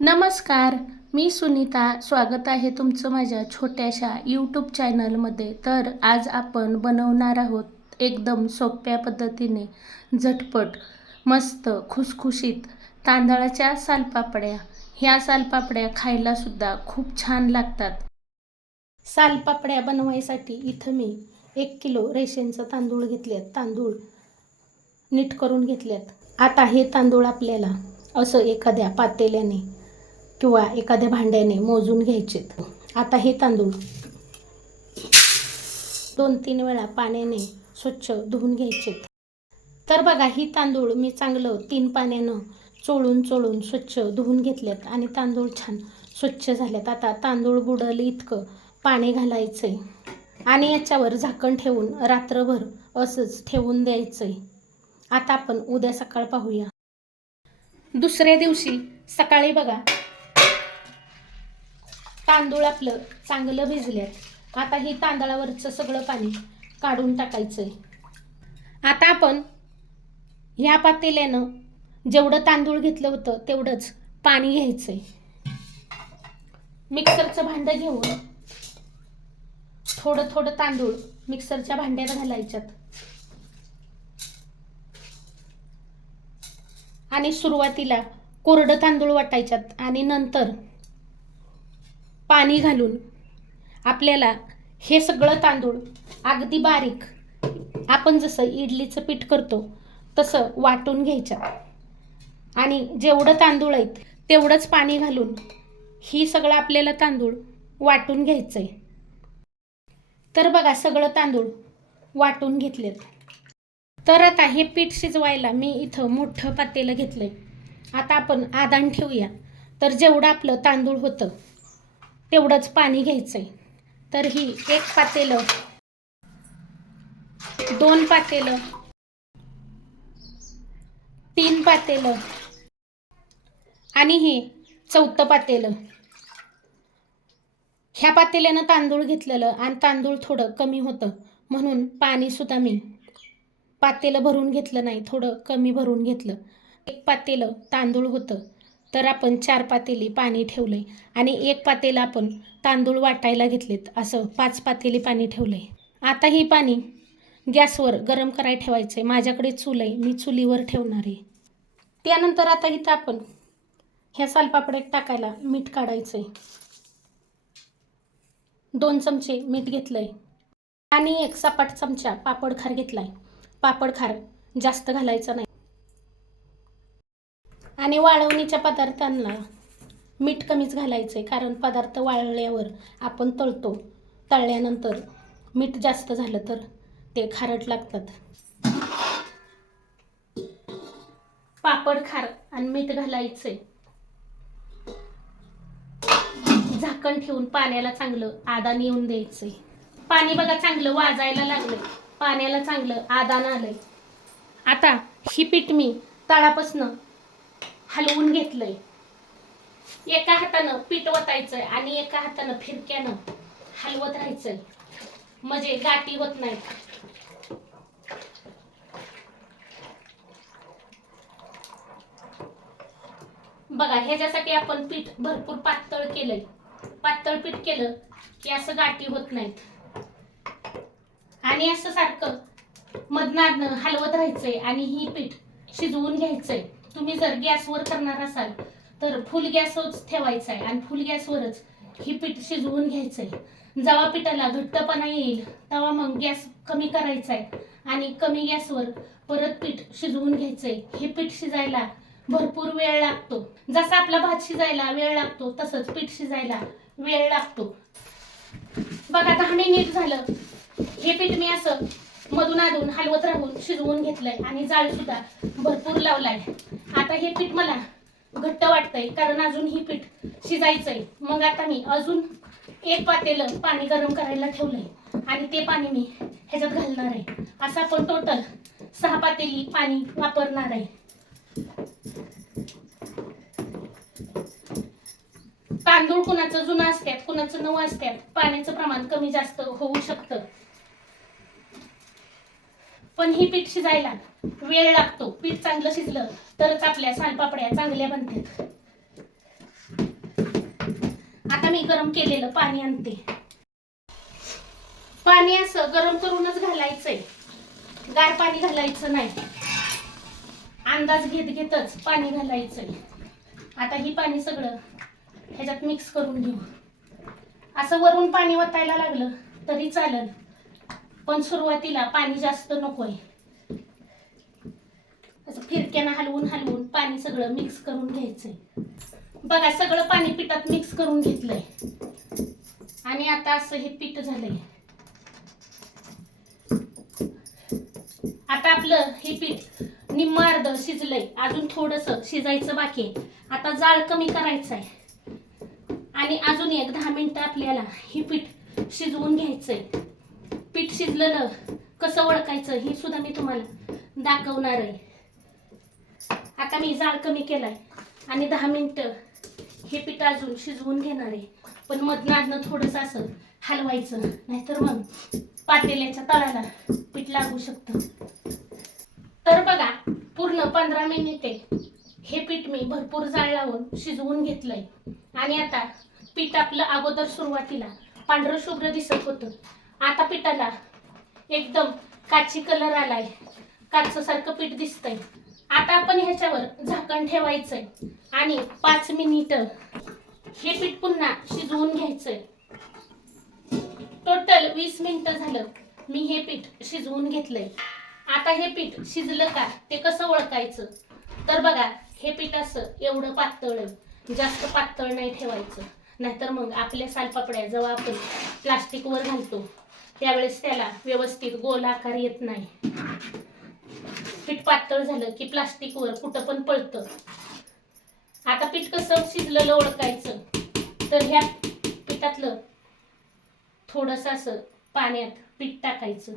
नमस्कार मी सुनीता. स्वागत आहे तुमचं माझ्या छोट्याशा यूट्यूब चॅनलमध्ये तर आज आपण बनवणार आहोत एकदम सोप्या पद्धतीने झटपट मस्त खुसखुशीत तांदळाच्या सालपापड्या. ह्या सालपापड्या खायलासुद्धा खूप छान लागतात. सालपापड्या बनवायसाठी इथं मी एक किलो रेशनचं तांदूळ घेतलेत. तांदूळ नीट करून घेतलेत. आता हे तांदूळ आपल्याला असं एखाद्या पातेल्याने किंवा एखाद्या भांड्याने मोजून घ्यायचेत. आता हे तांदूळ. दोन तीन वेळा पाण्याने स्वच्छ धुवून घ्यायचेत. तर बघा ही तांदूळ मी चांगलं तीन पाण्यानं चोळून चोळून स्वच्छ धुवून घेतल्यात आणि तांदूळ छान स्वच्छ झाल्यात आता तांदूळ बुडल इतकं पाणी घालायचंय आणि याच्यावर झाकण ठेवून रात्रभर असंच ठेवून द्यायचंय. आता आपण उद्या सकाळ पाहूया. दुसऱ्या दिवशी सकाळी बघा तांदूळ आपलं चांगलं भिजल्यात. आता हे तांदळावरचं सगळं पाणी काढून टाकायचंय. आता आपण ह्या पातेल्यानं जेवढं तांदूळ घेतलं होतं तेवढंच पाणी घ्यायचंय. मिक्सरचं भांडं घेऊन थोडं थोडं तांदूळ मिक्सरच्या भांड्यात घालायच्यात. आणि सुरुवातीला कोरडं तांदूळ वाटायच्यात आणि नंतर पाणी घालून आपल्याला हे सगळं तांदूळ अगदी बारीक आपण जसं इडलीचं पीठ करतो तसं वाटून घ्यायच्या आणि जेवढं तांदूळ आहेत तेवढंच पाणी घालून ही सगळं आपल्याला तांदूळ वाटून घ्यायचं आहे तर बघा सगळं तांदूळ वाटून घेतलेत. तर आता हे पीठ शिजवायला मी इथं मोठं पातेलं घेतलं आहे आता आपण आदान ठेवूया. तर जेवढं आपलं तांदूळ होतं तेवढंच पाणी घ्यायचं आहे तर ही एक पातेलं. दोन पातेलं. तीन पातेलं. आणि हे चौथं पातेलं. ह्या पातेल्यानं तांदूळ घेतलेलं आणि तांदूळ थोडं कमी होतं. म्हणून पाणीसुद्धा मी पातेलं भरून घेतलं नाही थोडं कमी भरून घेतलं. एक पातेलं तांदूळ होतं. तर आपण चार पातेली पाणी ठेवलंय आणि एक पातेला आपण तांदूळ वाटायला घेतलेत असं पाच पातेली पाणी ठेवलंय. आता ही पाणी गॅसवर गरम करायला ठेवायचं आहे माझ्याकडे चूल आहे मी चुलीवर ठेवणार आहे. त्यानंतर आता इथं आपण ह्या सालपापड्यात टाकायला मीठ काढायचं आहे दोन चमचे मीठ घेतलंय आणि एक सपाट चमचा पापड खार घेतलाय. पापड खार जास्त घालायचं नाही. आणि वाळवणीच्या पदार्थांना मीठ कमीच घालायचं आहे कारण पदार्थ वाळल्यावर आपण तळतो. तळल्यानंतर मीठ जास्त झालं तर ते खारट लागतात. पापड खार आणि मीठ घालायचंय. झाकण ठेवून पाण्याला चांगलं आदान येऊन द्यायचंय. पाणी बघा चांगलं वाजायला लागलंय. पाण्याला चांगलं आदान आलंय. आता ही पीठ मी तळापासनं हलवून घेतलंय. एका हातानं पीठ वतायचंय आणि एका हातानं फिरक्यानं हलवत राहायचंय. म्हणजे गाठी होत नाहीत बघा ह्याच्यासाठी आपण पीठ भरपूर पातळ केलंय. पातळ पीठ केलं की असं गाठी होत नाहीत. आणि असं सारखं मधनानं हलवत राहायचंय आणि ही पीठ शिजवून घ्यायचंय. तुम्ही जर गॅसवर करणार असाल तर फुल गॅसच ठेवायचा आहे आणि फुल गॅसवरच ही पीठ शिजवून घ्यायचं आहे जेव्हा पिठाला घट्टपणा येईल तेव्हा मग गॅस कमी करायचा आहे आणि कमी गॅसवर परत पीठ शिजवून घ्यायचंय. हे पीठ शिजायला भरपूर वेळ लागतो. जसा आपला भात शिजायला वेळ लागतो तसंच पीठ शिजायला वेळ लागतो. बघा दहा मिनिट झालं. हे पीठ मी असं मधून अधून हलवत राहून शिजवून घेतलंय आणि जाळ सुद्धा भरपूर लावलाय. आता हे पीठ मला घट्ट वाटतंय कारण अजून ही पीठ शिजायचंय. मग आता मी अजून एक पातेलं पाणी गरम करायला ठेवलंय आणि ते पाणी मी ह्याच्यात घालणार आहे. असं आपण टोटल सहा पातेली पाणी वापरणार आहे. तांदूळ कुणाचं जुनं असतात कुणाचं नवं असतात पाण्याचं प्रमाण कमी जास्त होऊ शकतं. पण ही पीठ शिजायला वेळ लागतो. पीठ चांगलं शिजलं तरच आपल्या सालपापड्या चांगल्या बनतात. आता मी गरम केलेलं पाणी आणते. पाणी असं गरम करूनच घालायचंय. गार पाणी घालायचं नाही. अंदाज घेत घेतच पाणी घालायचंय. आता ही पाणी सगळं ह्याच्यात मिक्स करून घेऊ. असं वरून पाणी वतायला लागलं तरी चालेल. पण सुरुवातीला पाणी जास्त नकोय. असं फिरक्यानं हलवून हलवून पाणी सगळं मिक्स करून घ्यायचंय. बघा सगळं पाणी पिठात मिक्स करून घेतलंय. आणि आता असं हे पीठ झालंय. आता आपलं हे पीठ निम्म अर्ध शिजलंय. अजून थोडस शिजायचं बाकी आहे. आता जाळ कमी करायचं आहे आणि अजून एक दहा मिनिटं आपल्याला हे पीठ शिजवून घ्यायचंय. पीठ शिजलेलं कसं ओळखायचं हे सुद्धा मी तुम्हाला दाखवणार आहे. आता मी जाळ कमी केलाय आणि दहा मिनटं हे पीठ अजून शिजवून घेणार आहे. पण मधनं थोडंसं असं हलवायचं नाहीतर मग पातेल्याच्या तळाला पीठ लागू शकतं. तर बघा पूर्ण पंधरा मिनिटे हे पीठ मी भरपूर जाळ लावून शिजवून घेतलंय. आणि आता पीठ आपलं अगोदर सुरुवातीला पांढरं शुभ्र दिसत होतं. आता पिठाला. एकदम काची कलर आलाय. काचसारखं पीठ दिसतंय. आता आपण ह्याच्यावर झाकण ठेवायचंय. आणि पाच मिनिट हे पीठ पुन्हा शिजवून घ्यायचंय. टोटल वीस मिनिटं झालं मी हे पीठ शिजवून घेतलंय. आता हे पीठ शिजलं का ते कसं ओळखायचं? तर बघा हे पीठ असं एवढं पातळ जास्त पातळ नाही ठेवायचं. नाहीतर मग आपल्या सालपापड्या जेव्हा आपण प्लास्टिकवर घालतो त्यावेळेस त्याला व्यवस्थित गोल आकार येत नाही. पीठ पातळ झालं की प्लास्टिकवर कुठं पण पळतं. आता पीठ कसं शिजलेलं ओळखायचं? तर ह्या पिठातलं थोडंसं असं पाण्यात पीठ टाकायचं.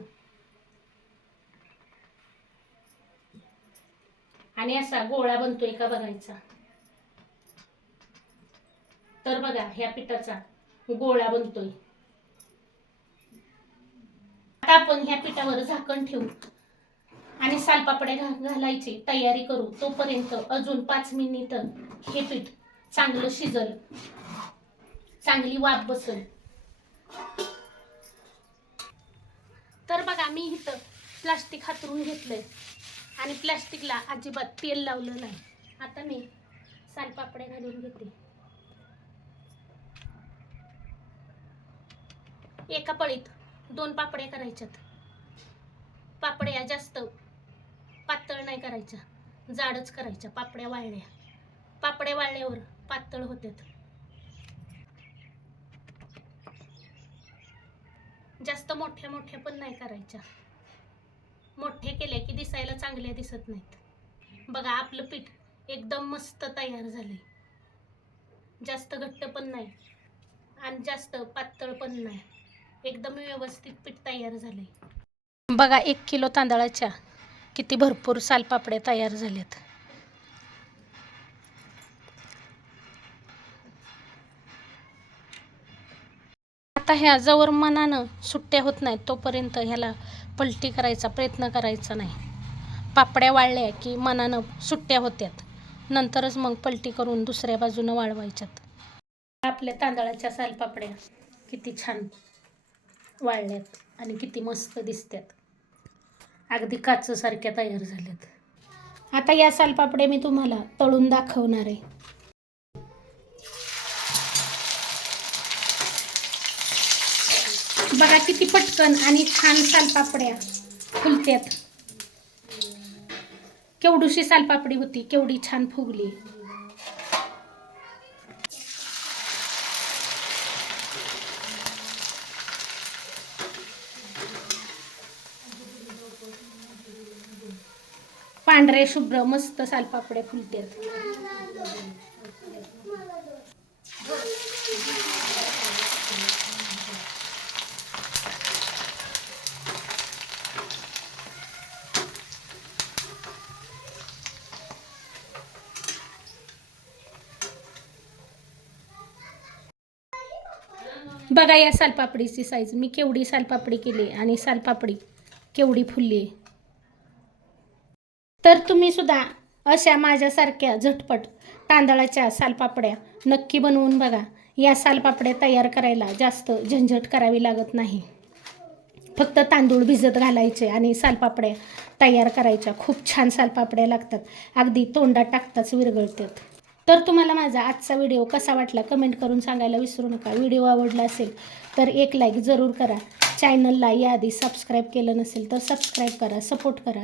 आणि असा गोळा बनतोय का बघायचा. तर बघा ह्या पिठाचा गोळा बनतोय. आता आपण ह्या पिठावर झाकण ठेवू. आणि सालपापडे घा घालायची तयारी करू. तोपर्यंत अजून पाच मिनिट हे पीठ चांगलं शिजल. चांगली वाफ बसल. तर बघा मी इथं प्लास्टिक हातरून घेतलंय. आणि प्लास्टिकला अजिबात तेल लावलं नाही. आता मी सालपापडे घालून घेते. एका पळीत. दोन पापड्या करायच्यात. पापड्या जास्त पातळ नाही करायच्या. जाडच करायच्या पापड्या वाळल्या. पापड्या वाळल्यावर पातळ होतात जास्त मोठ्या मोठ्या पण नाही करायच्या. मोठे केले की दिसायला चांगल्या दिसत नाहीत. बघा आपलं पीठ एकदम मस्त तयार झाले जास्त घट्ट पण नाही आणि जास्त पातळ पण नाही. एकदम व्यवस्थित पीठ तयार झाले बघा एक किलो तांदळाच्या किती भरपूर सालपापड्या तयार झाल्यात. आता ह्या जवळ मनानं सुट्ट्या होत नाहीत तोपर्यंत ह्याला पलटी करायचा प्रयत्न करायचा नाही. पापड्या वाळल्या की मनानं सुट्ट्या होत्यात नंतरच मग पलटी करून दुसऱ्या बाजूनं वाळवायच्यात. आपल्या तांदळाच्या सालपापड्या किती छान. वाळल्यात आणि किती मस्त दिसतात अगदी काचसारख्या तयार झाल्यात. आता या सालपापडे मी तुम्हाला तळून दाखवणार आहे. बघा किती पटकन आणि छान सालपापड्या फुलत्यात. केवढूशी सालपापडी होती केवढी छान फुगली. पांढरे शुभ्र मस्त सालपापडे फुलतात. बघा या सालपापडीची साईज मी केवढी सालपापडी केली आणि सालपापडी केवढी फुलली. तर तुम्ही सुद्धा अशा माझ्यासारख्या झटपट तांदळाच्या सालपापड्या नक्की बनवून बघा. या सालपापड्या तयार करायला जास्त झंझट करावी लागत नाही. फक्त तांदूळ भिजत घालायचे आणि सालपापड्या तयार करायच्या. खूप छान सालपापड्या लागतात. अगदी तोंडात टाकताच विरघळतात. तर तुम्हाला माझा आजचा व्हिडिओ कसा वाटला कमेंट करून सांगायला विसरू नका. व्हिडिओ आवडला असेल तर एक लाईक जरूर करा. चॅनलला याआधी सबस्क्राईब केलं नसेल तर सबस्क्राईब करा सपोर्ट करा.